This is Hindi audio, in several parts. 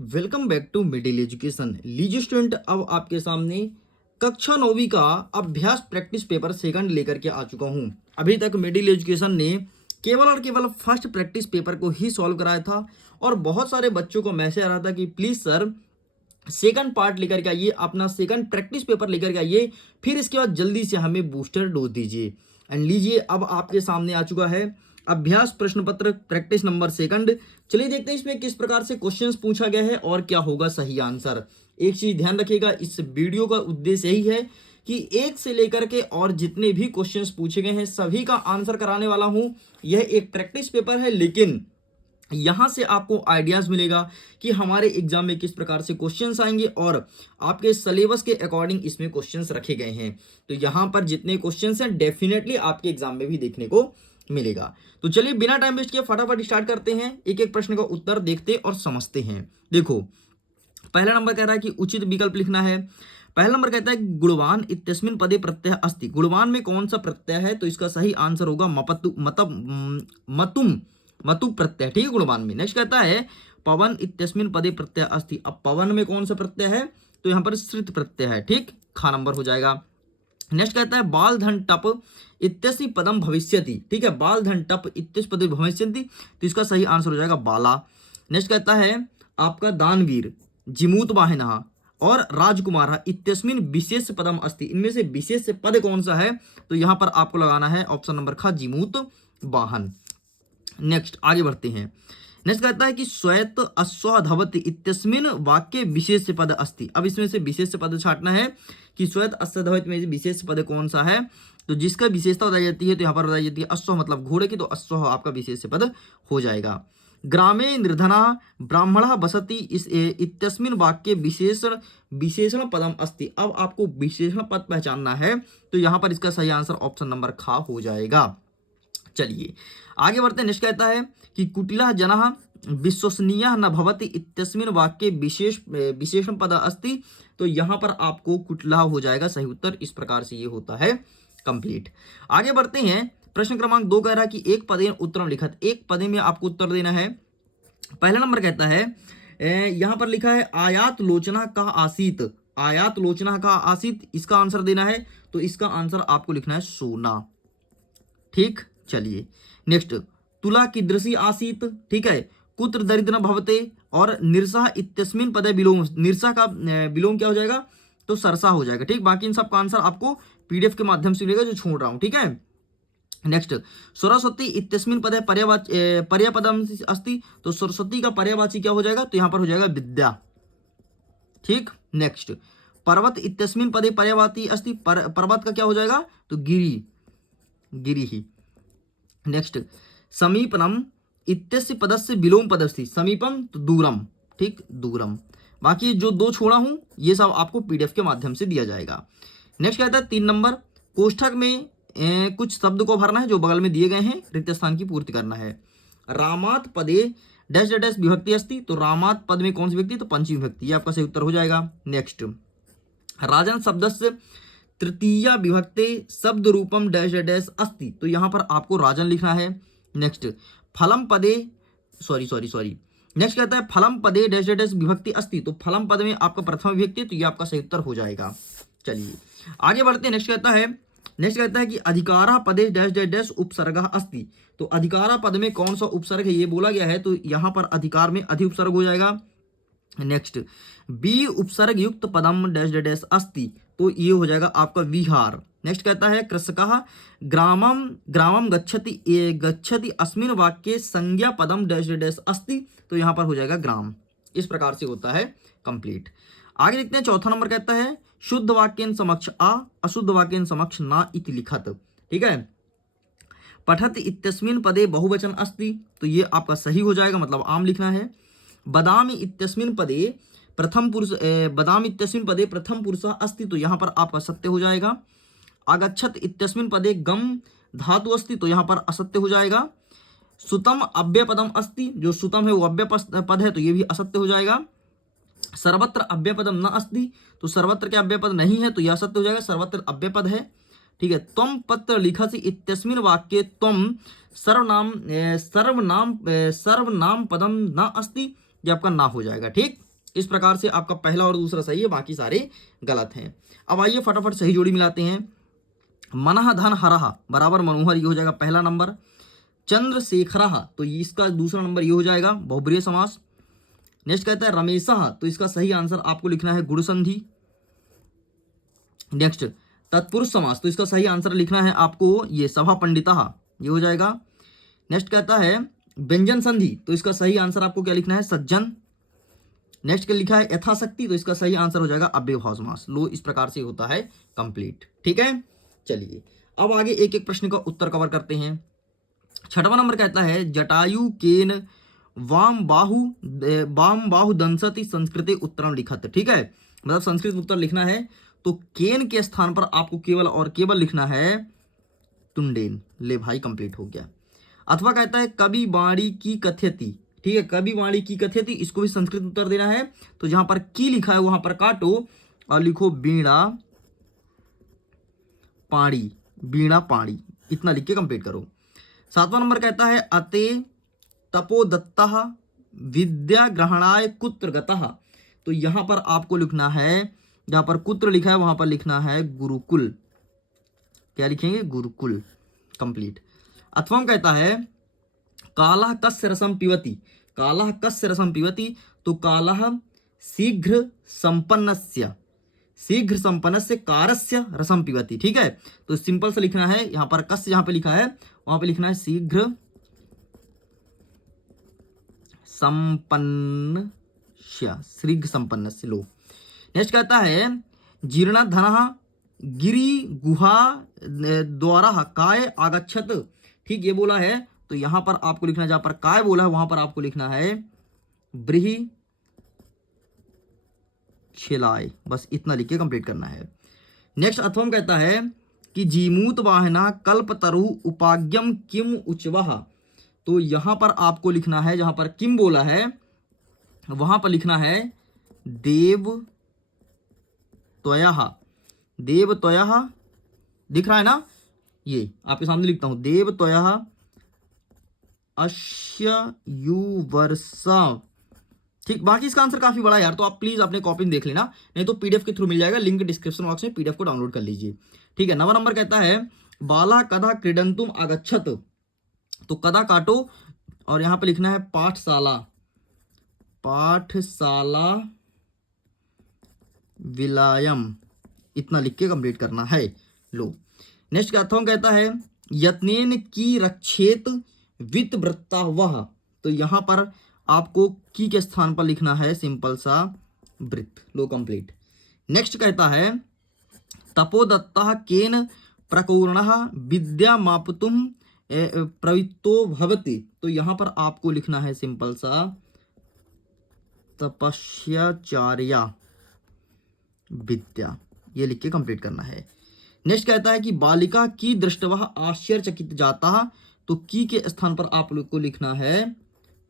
Welcome back to middle education. लीजिए स्टूडेंट, अब आपके सामने कक्षा 9वीं का अभ्यास प्रैक्टिस पेपर सेकंड लेकर के आ चुका हूं। अभी तक मिडिल एजुकेशन ने केवल और केवल फर्स्ट प्रैक्टिस पेपर को ही सॉल्व कराया था और बहुत सारे बच्चों को मैसेज आ रहा था कि प्लीज़ सर सेकंड पार्ट लेकर के आइए, अपना सेकंड प्रैक्टिस पेपर लेकर के आइए, फिर इसके बाद जल्दी से हमें बूस्टर डोज दीजिए। एंड लीजिए, अब आपके सामने आ चुका है अभ्यास प्रश्न पत्र प्रैक्टिस नंबर सेकंड। चलिए देखते हैं इसमें किस प्रकार से क्वेश्चंस पूछा गया है और क्या होगा सही आंसर। एक चीज ध्यान रखिएगा, इस वीडियो का उद्देश्य यही है कि एक से लेकर के और जितने भी क्वेश्चंस पूछे गए हैं सभी का आंसर कराने वाला हूं। यह एक प्रैक्टिस पेपर है, लेकिन यहां से आपको आइडियाज मिलेगा कि हमारे एग्जाम में किस प्रकार से क्वेश्चंस आएंगे और आपके सिलेबस के अकॉर्डिंग इसमें क्वेश्चंस रखे गए हैं। तो यहां पर जितने क्वेश्चंस हैं डेफिनेटली आपके एग्जाम में भी देखने को मिलेगा। तो चलिए बिना टाइम वेस्ट किए फटाफट स्टार्ट करते हैं, एक एक प्रश्न का उत्तर देखते और समझते हैं। देखो, पहला नंबर कह रहा है कि उचित विकल्प लिखना है। पहला नंबर कहता है गुणवान इत्यस्मिन् पदे प्रत्यय अस्ति। गुणवान में कौन सा प्रत्यय है? तो इसका सही आंसर होगा मपतु मतुम मतु प्रत्यय। ठीक है, गुणवान में। नेक्स्ट कहता है पवन इत्यस्मिन् पदे प्रत्यय अस्ति। अब पवन में कौन सा प्रत्यय है? तो यहाँ पर श्रित प्रत्यय है। ठीक, खा नंबर हो जाएगा। नेक्स्ट कहता है बाल धन टप इत्यस्मिं पदम भविष्यति। ठीक है, बाल धन टप इत्यस्मिन् पदे भविष्यति, तो इसका सही आंसर हो जाएगा बाला। नेक्स्ट कहता है आपका दानवीर जिमूत वाहिनः और राजकुमार इत्यस्मिन् विशेष पदम अस्ति। इनमें से विशेष पद कौन सा है? तो यहां पर आपको लगाना है ऑप्शन नंबर खा, जिमूत वाहन। नेक्स्ट आगे बढ़ते हैं। नेक्स्ट कहता है कि श्वेत अश्वधवति इत्यस्मिन् वाक्य विशेष पद अस्ति। अब इसमें से विशेष पद छाटना है कि श्वेत अश्वधवति में विशेष पद कौन सा है। तो जिसका विशेषता बताई जाती है तो यहाँ पर बताई जाती है अश्व मतलब घोड़े की, तो अश्व आपका विशेष पद हो जाएगा। ग्रामे निर्धना ब्राह्मण बसति इस इत्यस्मिन् वाक्य विशेषण पदम अस्ति। अब आपको विशेषण पद पहचानना है, तो यहाँ पर इसका सही आंसर ऑप्शन नंबर खा हो जाएगा। चलिए आगे बढ़ते हैं। नेक्स्ट कहता है कि कुटिलः जनः विश्वसनीयः न भवति इत्यस्मिन् वाक्ये विशेषण पद अस्ति। तो यहाँ पर आपको कुटिलः हो जाएगा सही उत्तर। इस प्रकार से ये होता है कंप्लीट। आगे बढ़ते हैं। प्रश्न क्रमांक 2 कह रहा है कि एक पदे उत्तरम लिखत। एक पदे में आपको उत्तर देना है। पहला नंबर कहता है यहाँ पर लिखा है आयात लोचना का आसीत। आयात लोचना का आसीत, इसका आंसर देना है। तो इसका आंसर आपको लिखना है सोना। ठीक, चलिए नेक्स्ट तुला कीदृशी आसीत। ठीक है, कुत्र दरिद्र भवते और निरसा इत्यस्मिन् पदे विलोम। निरसा का विलोम क्या हो जाएगा? तो सरसा हो जाएगा। ठीक, बाकी इन सब का आंसर आपको पीडीएफ के माध्यम से मिलेगा जो छोड़ रहा हूं। ठीक है, नेक्स्ट सरस्वती इत्यस्मिन् पदे पर्यायपदम अस्ति। तो सरस्वती का पर्यायवाची क्या हो जाएगा? तो यहां पर हो जाएगा विद्या। ठीक, नेक्स्ट पर्वत इत्यस्मिन् पदे पर्यायवाची अस्ति। पर्वत का क्या हो जाएगा? तो गिरी, गिरी ही। नेक्स्ट समीपनम इत्यस्य पदस्य विलोम पदस्थि। समीपम तो दूरम। ठीक, दूरम। बाकी जो 2 छोड़ा हूं ये सब आपको पीडीएफ के माध्यम से दिया जाएगा। नेक्स्ट कहता है 3 नंबर कोष्ठक में कुछ शब्द को भरना है जो बगल में दिए गए हैं, रिक्त स्थान की पूर्ति करना है। रामात पदे डैश डैश विभक्ति अस्ति। तो रामात पद में कौन सी विभक्ति? तो पंचमी विभक्ति। ये आपका सही उत्तर हो जाएगा। नेक्स्ट राजन शब्दस्य तृतीया विभक्ते शब्द रूपम डैश डैश अस्ति। तो यहां पर आपको राजन लिखना है। नेक्स्ट फलम पदे सॉरी नेक्स्ट कहता है फलम पदे डैश डैश विभक्ति अस्ति। तो फलम पद में आपका प्रथम विभक्ति, तो ये आपका सही उत्तर हो जाएगा। चलिए आगे बढ़ते हैं। नेक्स्ट कहता है कि अधिकारा पदे डैश डैश डैश उपसर्ग अस्ति। तो अधिकारा पद में कौन सा उपसर्ग है ये बोला गया है, तो यहां पर अधिकार में अधि उपसर्ग हो जाएगा। नेक्स्ट बी उपसर्ग युक्त पदम डैश डैश डैश अस्ति। तो ये हो जाएगा आपका विहार। नेक्स्ट कहता है कृषकः ग्रामम ग्रामम गच्छति अस्मिन् वाक्ये संज्ञा पदम डैश डैश अस्ति। तो यहाँ पर हो जाएगा ग्राम। इस प्रकार से होता है कंप्लीट। आगे देखते हैं। चौथा नंबर कहता है शुद्ध वाक्यन समक्ष आ अशुद्ध वाक्यन समक्ष ना इति लिखत। ठीक है, पठत इत्यस्मिन् पदे बहुवचन अस्ति। तो ये आपका सही हो जाएगा, मतलब आम लिखना है। बदामी इत्यस्मिन् पदे प्रथम पुरुष बदाम इत्यस्मिन् पदे प्रथम पुरुष अस्ति। तो यहाँ पर आपका सत्य हो जाएगा। आगच्छत इत्यस्मिन् पदे गम धातु अस्ति। तो यहाँ पर असत्य हो जाएगा। सुतम अव्यय पदम अस्ति। जो सुतम है वो अव्यय पद है, तो ये भी असत्य हो जाएगा। सर्वत्र अव्यय पदम न अस्ति। तो सर्वत्र के अव्यय पद नहीं है, तो यह असत्य हो जाएगा। सर्वत्र अव्यय पद है। ठीक है, त्वं पत्र लिखसि इत्यस्मिन् वाक्ये त्वं सर्वनाम पदम न अस्ति। ये आपका ना हो जाएगा। ठीक, इस प्रकार से आपका पहला और दूसरा सही है, बाकी सारे गलत हैं। अब आइए फटाफट सही जोड़ी मिलाते हैं। मनः धन हरः बराबर मनोहर, ये हो जाएगा पहला नंबर। चंद्रशेखरः, तो इसका दूसरा नंबर ये हो जाएगा बहुब्रीहि समास। नेक्स्ट कहता है रमेशः, तो इसका सही आंसर आपको लिखना है गुण संधि। नेक्स्ट तत्पुरुष समास, तो इसका सही आंसर लिखना है आपको ये सभा पंडितः, ये हो जाएगा। नेक्स्ट कहता है व्यंजन संधि, तो इसका सही आंसर आपको क्या लिखना है सज्जन। नेक्स्ट क्या लिखा है यथाशक्ति, तो इसका सही आंसर हो जाएगा अव्ययभाव समास। लो, इस प्रकार से होता है कंप्लीट। ठीक है, चलिए अब आगे एक एक प्रश्न का उत्तर कवर करते हैं। छठवां नंबर कहता है जटायु केन वाम बाहु दंसति संस्कृते उत्तरम लिखत। ठीक है, मतलब संस्कृत उत्तर लिखना है तो केन के स्थान पर आपको केवल और केवल लिखना है तुंडेन। ले भाई कंप्लीट हो गया। अथवा कहता है कवि वाणी की कथ्यति। ठीक है, कवि वाणी की कथ्यति, इसको भी संस्कृत उत्तर देना है, तो जहां पर की लिखा है वहां पर काटो और लिखो बीणा पाणी, बीणा पाणी, इतना लिख के कंप्लीट करो। सातवां नंबर कहता है अते तपोदत्तः विद्या ग्रहणाय कुत्र गतः, तो यहां पर आपको लिखना है, जहां पर कुत्र लिखा है वहां पर लिखना है गुरुकुल। क्या लिखेंगे गुरुकुल, कंप्लीट। अथवा कहता है कालः कस्य रसम पिबति, कालः कस्य रसम पिबति, तो कालः शीघ्र संपन्नस्य कारस्य रसम पिबति। ठीक है, तो सिंपल से लिखना है, यहां पर कस्य जहां पे लिखा है वहां पे लिखना है शीघ्र संपन्नस्य। लो, नेक्स्ट कहता है जीर्णधनः गिरि गुहा द्वारा काय आगच्छत। ठीक, ये बोला है तो यहां पर आपको लिखना है, जहां पर काय बोला है वहां पर आपको लिखना है ब्रीहि छिलाय, बस इतना लिख के कंप्लीट करना है। नेक्स्ट अथवम कहता है कि जीमूत वाहना कल्पतरु उपाग्यम किम उच्चवः, तो यहां पर आपको लिखना है, जहां पर किम बोला है वहां पर लिखना है देव त्वयः, देव त्वयः दिख रहा है ना, ये आपके सामने लिखता हूं देव त्वयः अश्य युवर्षा। ठीक, बाकी इसका आंसर काफी बड़ा है यार, तो आप प्लीज अपने कॉपी में देख लेना, नहीं तो पीडीएफ के थ्रू मिल जाएगा, लिंक डिस्क्रिप्शन बॉक्स में, पीडीएफ को डाउनलोड कर लीजिए। ठीक है, 9वां नंबर कहता है बाला कदा क्रीडंतुम आगच्छत, तो कदा काटो और यहां पे लिखना है पाठशाला, पाठशाला विलायम, इतना लिख के कंप्लीट करना है। लो, नेक्स्ट कहता है यत्नेन की रक्षेत वित्त वृत्ता वह, तो यहां पर आपको की के स्थान पर लिखना है सिंपल सा वृत्त। लो, कंप्लीट। नेक्स्ट कहता है तपोदत्तः केन प्रकूर्णः विद्या मापतुम प्रवृत्तो भवति, तो यहां पर आपको लिखना है सिंपल सा तपस्याचार्या विद्या, ये लिख के कंप्लीट करना है। नेक्स्ट कहता है कि बालिका की दृष्टवः आश्चर्यचकित जाता, तो की के स्थान पर आप लोग को लिखना है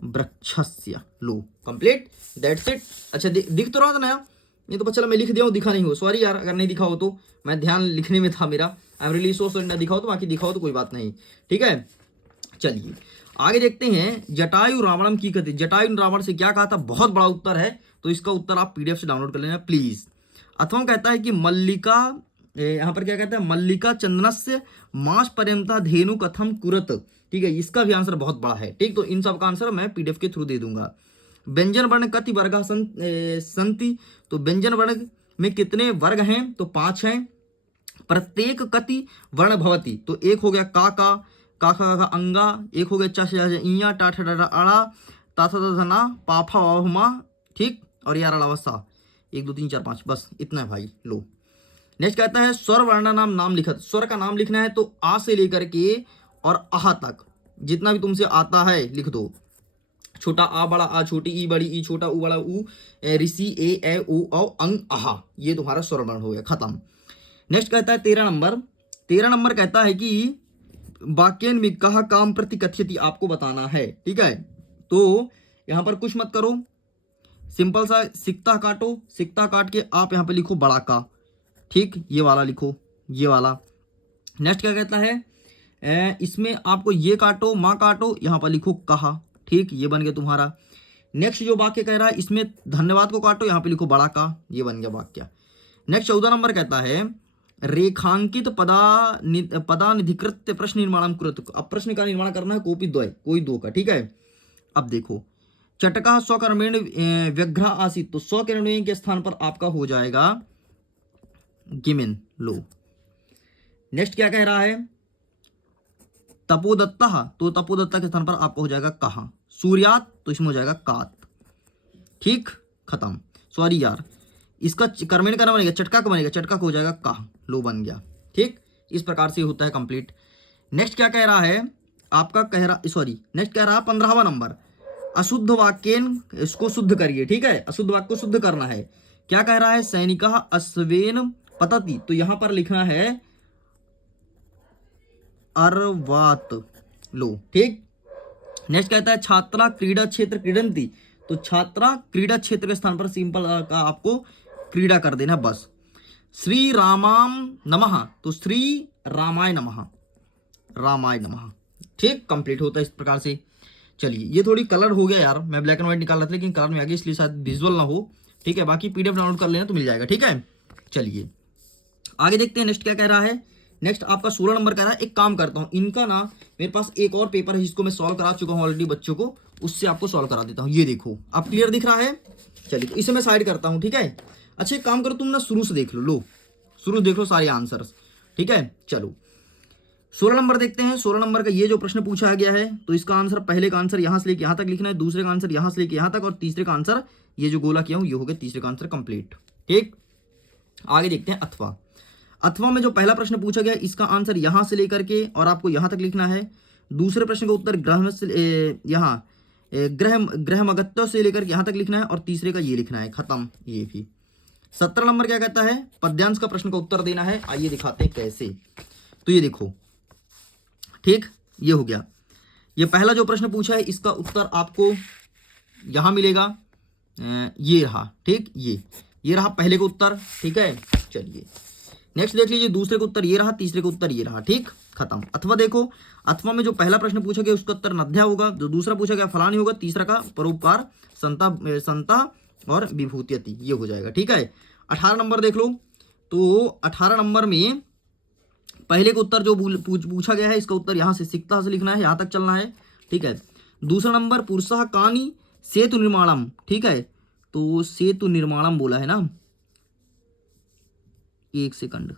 वृक्षस्य। लो, कंप्लीट, दैट्स इट। अच्छा, दिख तो रहा था ना, नहीं तो चलो मैं लिख दिया हूँ, दिखा नहीं हो, सॉरी यार अगर नहीं दिखा हो तो, मैं ध्यान लिखने में था मेरा, आई एम रियली सो ना दिखाओ तो, बाकी दिखाओ तो कोई बात नहीं। ठीक है, चलिए आगे देखते हैं जटायु रावणम की कथि। जटायु रावण से क्या कहा था, बहुत बड़ा उत्तर है, तो इसका उत्तर आप पीडीएफ से डाउनलोड कर लेना प्लीज। अथवा कहता है कि मल्लिका, यहाँ पर क्या कहता है मल्लिका चंदनस्य मास पर्यंता धेनु कथम कुरत। ठीक है, इसका भी आंसर बहुत बड़ा है। ठीक, तो इन सब का आंसर मैं पीडीएफ के थ्रू दे दूंगा। व्यंजन वर्ण कति वर्ग संति, तो व्यंजन वर्ण में कितने वर्ग हैं, तो 5 हैं। प्रत्येक कति वर्ण भवति, तो एक हो गया का अंगा, एक हो गया चा टा अड़ा ता पाफा वाहुमा। ठीक, और यार अड़ावसा 1 2 3 4 5, बस इतना है भाई। लो, नेक्स्ट कहता है स्वर वर्ण नाम लिखत, स्वर का नाम लिखना है तो आ से लेकर के और आह तक जितना भी तुमसे आता है लिख दो। छोटा आ बड़ा आ, छोटी ई बड़ी ई, छोटा ऊ बड़ा ऊ, ऋषि ए ओ औ अंग आहा, ये तुम्हारा स्वर वर्ण हो गया, खत्म। नेक्स्ट कहता है 13 नंबर कहता है कि वाक्यन में कहा काम प्रति कथ्यति आपको बताना है। ठीक है, तो यहां पर कुछ मत करो, सिंपल सा सिकता काटो, सिकता काट के आप यहां पे लिखो बड़ा का। ठीक, ये वाला लिखो, ये वाला। नेक्स्ट क्या कहता है इसमें आपको ये काटो, माँ काटो, यहां पर लिखो कहा। ठीक, ये बन गया तुम्हारा। नेक्स्ट जो वाक्य कह रहा है इसमें धन्यवाद को काटो, यहाँ पे लिखो बड़ा का, ये बन गया वाक्य। नेक्स्ट 14 नंबर कहता है रेखांकित पदानिधिकृत प्रश्न निर्माण कुरुत। अब प्रश्न का निर्माण करना है कोई दो का, ठीक है। अब देखो चटका स्वकर्मेण व्यग्र आसित, तो स्वकर्मेण के स्थान पर आपका हो जाएगा गिमिन, लो। नेक्स्ट क्या कह रहा है तपोदत्ता, तो तपोदत्ता के स्थान पर आपका हो जाएगा कहा। सूर्यात, तो इसमें हो जाएगा कात, ठीक, खत्म। सॉरी यार, इसका कर्मेण का ना बनेगा, चटका का बनेगा, चटका का हो जाएगा कहा, लो बन गया, ठीक। इस प्रकार से होता है कंप्लीट। नेक्स्ट क्या कह रहा है आपका, नेक्स्ट कह रहा है 15वां नंबर अशुद्ध वाक्यन, इसको शुद्ध करिए, ठीक है। अशुद्ध वाक्य को शुद्ध करना है। क्या कह रहा है सैनिक अश्वेन पतति, तो यहां पर लिखना है अर्वात, लो, ठीक। नेक्स्ट कहता है छात्रा क्रीडा क्षेत्र क्रीडंती, तो छात्रा क्रीडा क्षेत्र के स्थान पर सिंपल का आपको क्रीडा कर देना बस। श्री रामाम नमः, तो श्री रामाय नमः, रामाय नमः, ठीक, कंप्लीट होता है इस प्रकार से। चलिए ये थोड़ी कलर हो गया यार, मैं ब्लैक एंड व्हाइट निकाल रहा था लेकिन कलर में आ गया इसलिए शायद विजुअल ना हो, ठीक है। बाकी पीडीएफ डाउनलोड कर लेना तो मिल जाएगा, ठीक है। चलिए आगे देखते हैं नेक्स्ट क्या कह रहा है। नेक्स्ट आपका 16 नंबर कह रहा है एक काम करता हूं, इनका ना मेरे पास एक और पेपर है जिसको मैं सॉल्व करा चुका हूं ऑलरेडी बच्चों को, उससे आपको सॉल्व करा देता हूं। ये देखो आप क्लियर दिख रहा है, चलिए तो इसे मैं साइड करता हूं, ठीक है। अच्छा एक काम करो तुम ना शुरू से देख लो, शुरू से देख लो सारे आंसर्स, ठीक है। चलो 16 नंबर देखते हैं। 16 नंबर का ये जो प्रश्न पूछा गया है, तो इसका आंसर, पहले का आंसर यहां से लेके यहां तक लिखना है, दूसरे का आंसर यहां से लेके यहां तक, और तीसरे का आंसर ये जो गोला किया हूं ये हो गया तीसरे का आंसर कंप्लीट, ठीक। आगे देखते हैं अथवा। अथवा में जो पहला प्रश्न पूछा गया इसका आंसर यहां से लेकर के और आपको यहां तक लिखना है। दूसरे प्रश्न का उत्तर ग्रह से यहाँ ग्रहमगत्य से लेकर के यहां तक लिखना है, और तीसरे का ये लिखना है, खत्म ये भी। 17 नंबर क्या कहता है पद्यांश का प्रश्न का उत्तर देना है। आइए दिखाते हैं कैसे। तो ये देखो, ठीक, ये हो गया। ये पहला जो प्रश्न पूछा है इसका उत्तर आपको यहां मिलेगा, ये रहा, ठीक, ये रहा पहले का उत्तर, ठीक है। चलिए नेक्स्ट देख लीजिए, दूसरे का उत्तर ये रहा, तीसरे का उत्तर ये रहा, ठीक, खत्म। अथवा देखो, अथवा में जो पहला प्रश्न पूछा गया उसका उत्तर नद्या होगा, जो दूसरा पूछा गया फलानी होगा, तीसरा का परोपकार संता और विभूतियति, ये हो जाएगा, ठीक है। 18 नंबर देख लो, तो 18 नंबर में पहले का उत्तर जो पूछा गया है इसका उत्तर यहाँ से सिक्ता से लिखना है, यहाँ तक चलना है, ठीक है। दूसरा नंबर पुरुषः कानी सेतु निर्माणम, ठीक है, तो सेतु निर्माणम बोला है ना, एक सेकंड,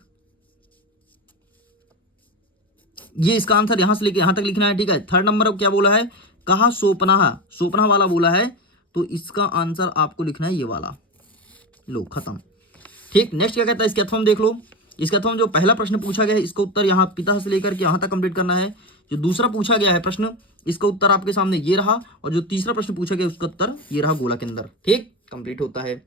ये इसका आंसर यहां से लेके यहां तक लिखना है, ठीक है। थर्ड नंबर अब क्या बोला है, कहा सोपना वाला बोला है, तो इसका आंसर आपको लिखना है ये वाला, लो खत्म, ठीक। नेक्स्ट क्या कहता है इसके अथवा देख लो। इसके अथवा जो पहला प्रश्न पूछा गया है इसका उत्तर यहाँ पिता से लेकर के यहां तक कंप्लीट करना है। जो दूसरा पूछा गया है प्रश्न इसका उत्तर आपके सामने ये रहा, और जो तीसरा प्रश्न पूछा गया उसका उत्तर ये रहा गोला के अंदर, ठीक, कंप्लीट होता है।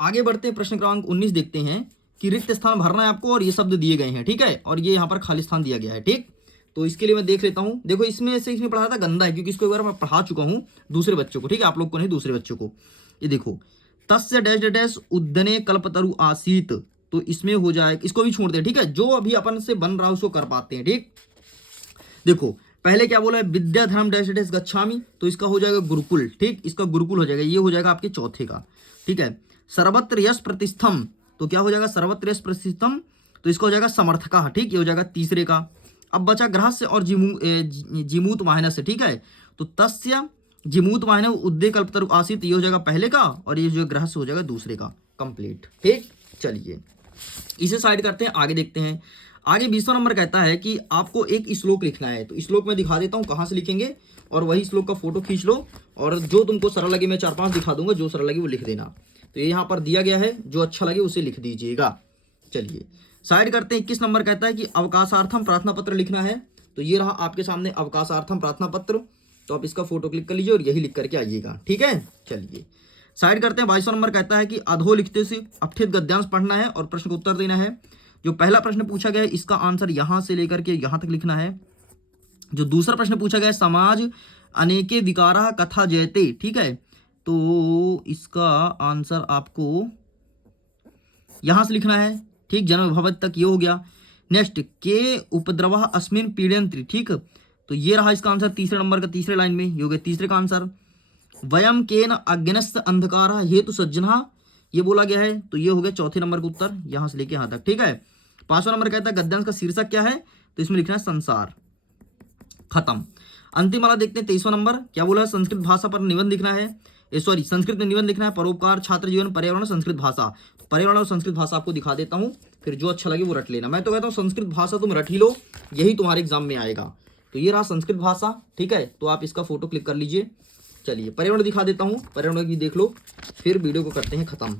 आगे बढ़ते हैं, प्रश्न क्रमांक 19 देखते हैं कि रिक्त स्थान भरना है आपको, और ये शब्द दिए गए हैं, ठीक है, और ये यहाँ पर खाली स्थान दिया गया है, ठीक। तो इसके लिए मैं देख लेता हूँ। देखो इसमें पढ़ा था गंदा है क्योंकि इसको एक बार मैं पढ़ा चुका हूँ दूसरे बच्चों को, ठीक है, आप लोग को नहीं, दूसरे बच्चों को। ये देखो तस्य डैश डैश उद्दने कल्पतरु आसीत, तो इसमें हो जाएगा, इसको भी छोड़ दे, ठीक है, जो अभी अपन से बन रहा है उसको कर पाते हैं, ठीक। देखो पहले क्या बोला है विद्या धर्म डैश डैश गच्छामि, तो इसका हो जाएगा गुरुकुल, ठीक, इसका गुरुकुल हो जाएगा, ये हो जाएगा आपके चौथे का, ठीक है। सर्वत्र यश प्रतिष्ठम, तो क्या हो जाएगा सर्वत्र यश प्रतिष्ठम, तो इसका हो जाएगा समर्थका, ठीक, ये हो जाएगा तीसरे का। अब बचा ग्रहस्य और जिमूत वाहन से, ठीक है, तो तस्य जिमूत वाहन उद्दे कल्पतरु आसित, ये हो जाएगा पहले का, और ये जो ग्रहस्य हो जाएगा दूसरे का, कंप्लीट, ठीक। चलिए इसे साइड करते हैं, आगे देखते हैं। आगे 20वां नंबर कहता है कि आपको एक श्लोक लिखना है, तो श्लोक में दिखा देता हूं कहां से लिखेंगे, और वही श्लोक का फोटो खींच लो, और जो तुमको सरल लगे मैं 4-5 दिखा दूंगा, जो सरल लगे वो लिख देना। तो ये यहाँ पर दिया गया है, जो अच्छा लगे उसे लिख दीजिएगा। चलिए साइड करते हैं। 21 नंबर कहता है कि अवकाशार्थम प्रार्थना पत्र लिखना है, तो ये रहा आपके सामने अवकाशार्थम प्रार्थना पत्र, तो आप इसका फोटो क्लिक कर लीजिए और यही लिख करके आइएगा, ठीक है। चलिए साइड करते हैं। 22वां नंबर कहता है कि अधो लिखते से अपठित गद्यांश पढ़ना है और प्रश्न का उत्तर देना है। जो पहला प्रश्न पूछा गया है इसका आंसर यहां से लेकर के यहां तक लिखना है। जो दूसरा प्रश्न पूछा गया है समाज अनेके विकारा कथा जयते, ठीक है, तो इसका आंसर आपको यहां से लिखना है, ठीक, जन्म भवत तक ये हो गया। नेक्स्ट के उपद्रव अस्मिन पीड़यन्ति, ठीक, तो ये रहा इसका आंसर तीसरे नंबर का, तीसरे लाइन में ये हो गया तीसरे का आंसर। वयम केन अग्नस्त अंधकार हेतु सज्जना, ये बोला गया है। तो ये हो गया चौथे नंबर का उत्तर, यहां से लेके यहां तक। ठीक है, 5वां नंबर कहता है गद्यांश का शीर्षक क्या है, तो इसमें लिखना है संसार। खत्म। अंतिम वाला देखते हैं 23वां नंबर क्या बोला है, संस्कृत भाषा पर निबंध लिखना है, सॉरी संस्कृत में निबंध लिखना है, परोपकार, छात्र जीवन, पर्यावरण, संस्कृत भाषा। तो पर्यावरण और संस्कृत भाषा आपको दिखा देता हूं, फिर जो अच्छा लगे वो रट लेना। मैं तो कहता हूं संस्कृत भाषा तुम रट ही लो, यही तुम्हारे एग्जाम में आएगा। तो ये रहा संस्कृत भाषा। ठीक है, तो आप इसका फोटो क्लिक कर लीजिए। चलिए पर्यावरण दिखा देता हूँ, पर्यावरण की देख लो, फिर वीडियो को करते हैं खत्म।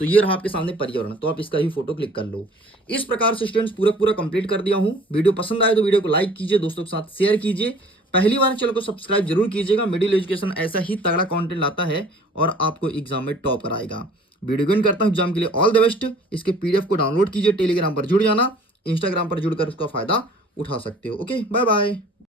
तो ये रहा आपके सामने पर्यावरण, तो आप इसका ही फोटो क्लिक कर लो। इस प्रकार से स्टूडेंट्स पूरा कंप्लीट कर दिया हूँ। वीडियो पसंद आए तो वीडियो को लाइक कीजिए, दोस्तों के साथ शेयर कीजिए। पहली बार चैनल को सब्सक्राइब जरूर कीजिएगा। मिडिल एजुकेशन ऐसा ही तगड़ा कंटेंट लाता है और आपको एग्जाम में टॉप कराएगा। वीडियो ज्वाइन करता हूँ एग्जाम के लिए, ऑल द बेस्ट। इसके पीडीएफ को डाउनलोड कीजिए, टेलीग्राम पर जुड़ जाना, इंस्टाग्राम पर जुड़कर उसका फायदा उठा सकते हो। Okay, bye bye.